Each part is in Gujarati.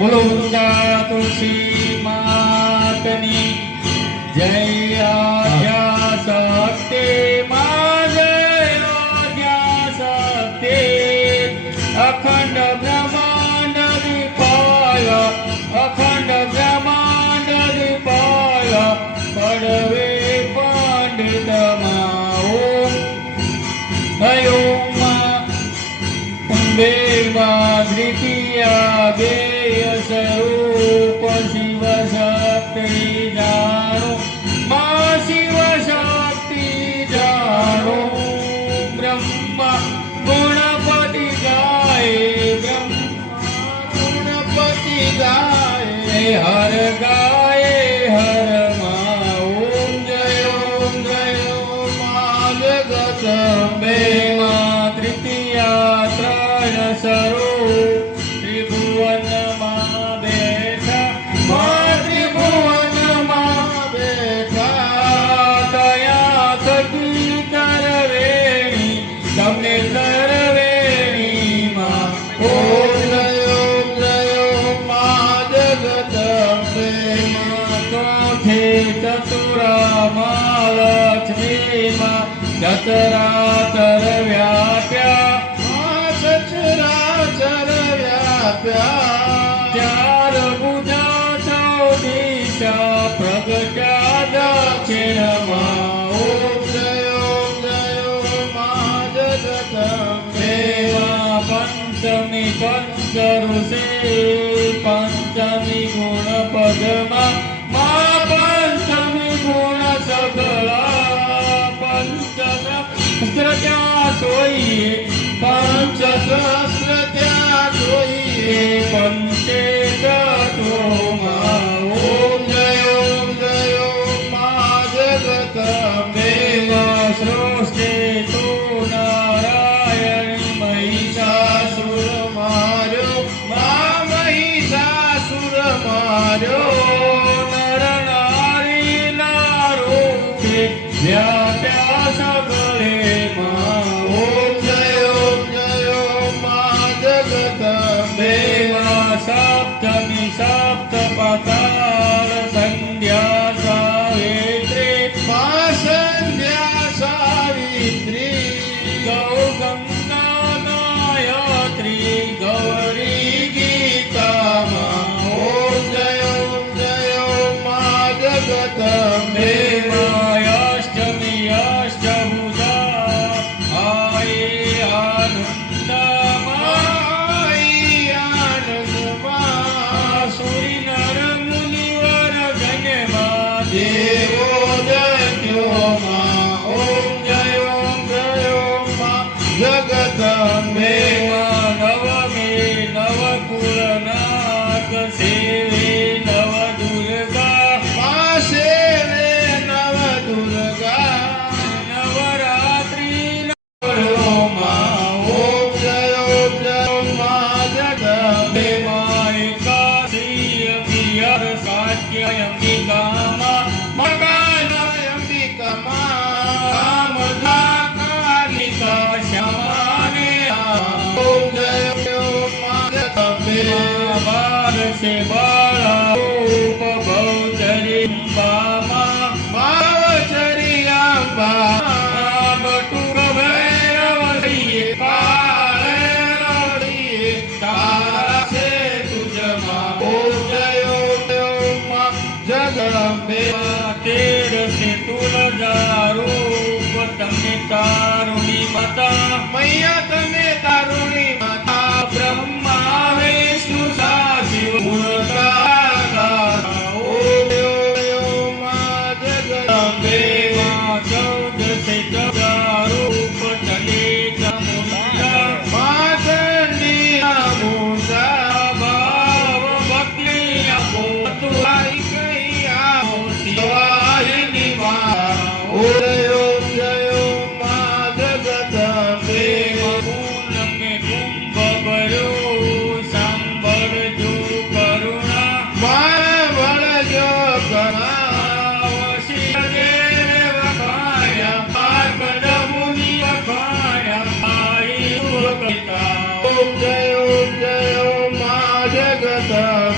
બોલો વૃંદા તુલસી માતની જય આદ્યા શક્તિ માં જય આદ્યા શક્તિ અખંડ બ્રહ્માંડ દીપાય અખંડ બ્રહ્માંડ દીપાય પડવે પંડિત માં ઓમ દેવા દ્વિતીયા ગેય સ્વરૂપ શિવ શક્તિ જાણો મા શિવ શક્તિ જાણો બ્રહ્મા ગુણપતિ ગાય બ્રહ્મા ગુણપતિ ગાય હર ગાય હર મા ઓમ જય મા જગત અંબે મા તૃતીયા સ્વરૂપ ત્રિભુવનમાં બેઠા ત્રિભુવનમાં બેઠા દયા થકી કરવેણી તમને કરવેણી માં ઓમ જયો માં જગત અંબે માં ચોથે ચતુરા માં લક્ષ્મી માં ચતરાચર વ્યાપ્યા ચાર બુધા ચૌદિશા પ્રગટ્યા દક્ષિણમાં ઓમ જયો મા જગત અંબે પંચમી પંચરુષે પંચમી ગુણ પદમાં મા પંચમી ગુણ સગળા પંચસહસ્ત્ર ત્યાં સોઈએ પંચસહસ્ર ત્યાં જોઈએ પંચે તત્વો માં ઓમ જયો મા જગત અંબે માં સૃષ્ટિ તો નારાયણ મહિષાસુર માર્યો મા મહિષાસુર માર્યો નર નારી ના રૂપે વ્યાપ્યા સગળે માં ઓમ જયો મા જગત અંબે સપ્તમી સપ્ત પાતાળ સંધ્યા સાવિત્રી મા સંધ્યા સાવિત્રી ગૌ ગંગા ગાયત્રી ગૌરી ગીતા માં ઓમ જયો મા જગત અંબે અષ્ટમી અષ્ટભુજા આઈ આનંદ દેવો જયો માં ઓમ જયો માં જગત અંબે નવમી નવકુળનાથ સેવે નવ દુર્ગા મા સેવે નવ દુર્ગા નવરાત્રી માં ઓમ જયો માં જગત અંબે માં એકાદશી અગિયાર સાત્ય અંબિકા से बाला रूप भवचरी बामा भावचरी अम्बा बटुक भैरव दिए पाले तारा से तुझमा ओम जयो मां जगदंबे तेर से तुलजा रूप तमे तारुणी माता मैया तमे तारुणी माता ब्रह्मा विष्णु शिवाय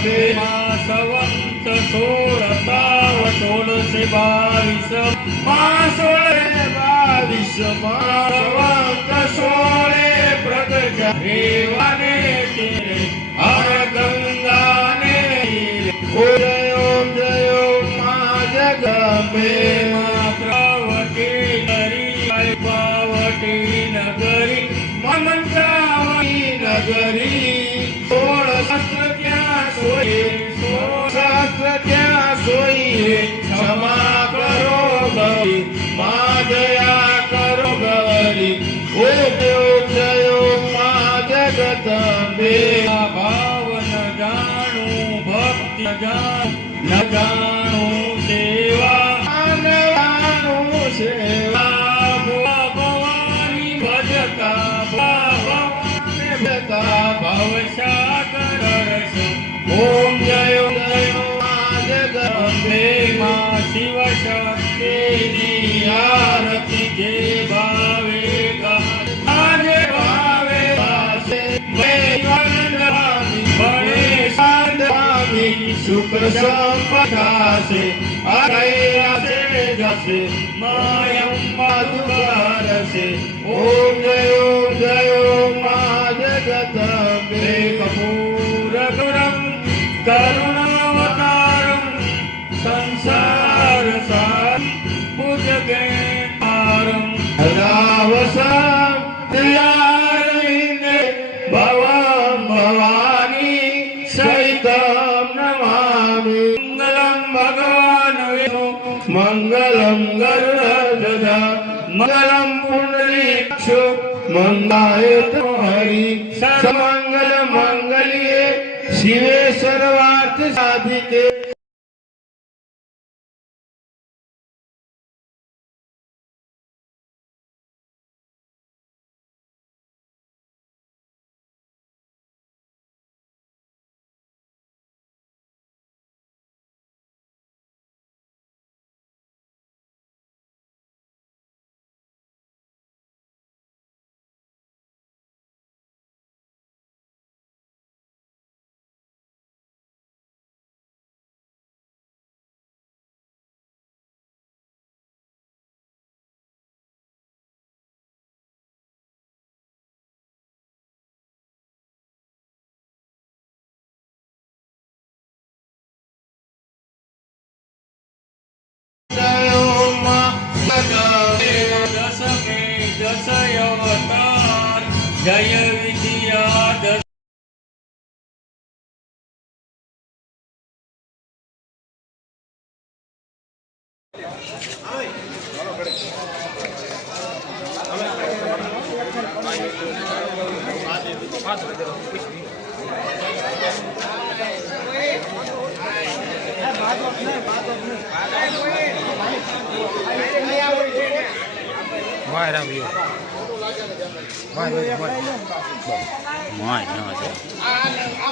संवत 1622 संवत 16 प्रगट रेवाने तेरे हर गंगा ने ओ जय माँ जगमे मात्रावती नरी पावटी नगरी ममतावती नगरी 16 शास्त्र क्या सोए 16 शास्त्र क्या सोए क्षमा करो गरी माँ दया करो गरी ओ जय माँ जगदम्बे भाव न जानू भक्ति न जानू सेवा न जानू सेवा भवानी भजता भवसागर रस ओम जय माँ जगदम्बे माँ शिव शक्ति की आरती के भावेगा आज भावेगा से बड़े शांति शुक्र संपदा से अरैया से जसे मायम मधुकार से ओम जय माँ जगदम्बे कपूर गुरम करुणावतारम संसार सार भुजगेन्द्रम रावसम भवम भवानी सहितम नमामि मंगलम भगवान विष्णु मंगलम गरुड़ध्वज मंगलम पुंडरीकाक्ष मंगलाय हरि सर्वमंगल मंगल्ये शिवे सर्वार्थ साधिके जय विद्या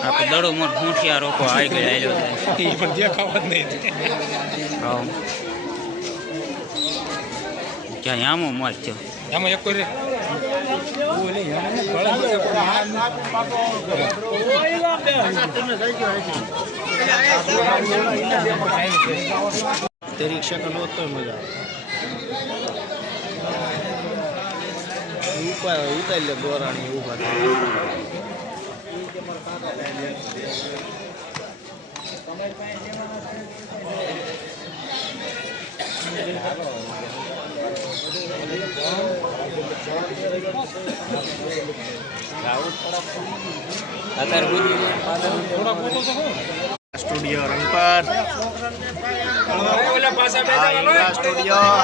આપણે દડો મોટ મૂઠિયા રોકો આવી ગયા આવેલો છે એ પણ દેખાવા જ નહીં ક્યાં આમો મોજ છે આમાં એક કરી રિક્ષા કરવો તો મજા ઉતારી લે દોરાણી ઉભા સ્ટુડિયો રંગપર સ્ટુડિયો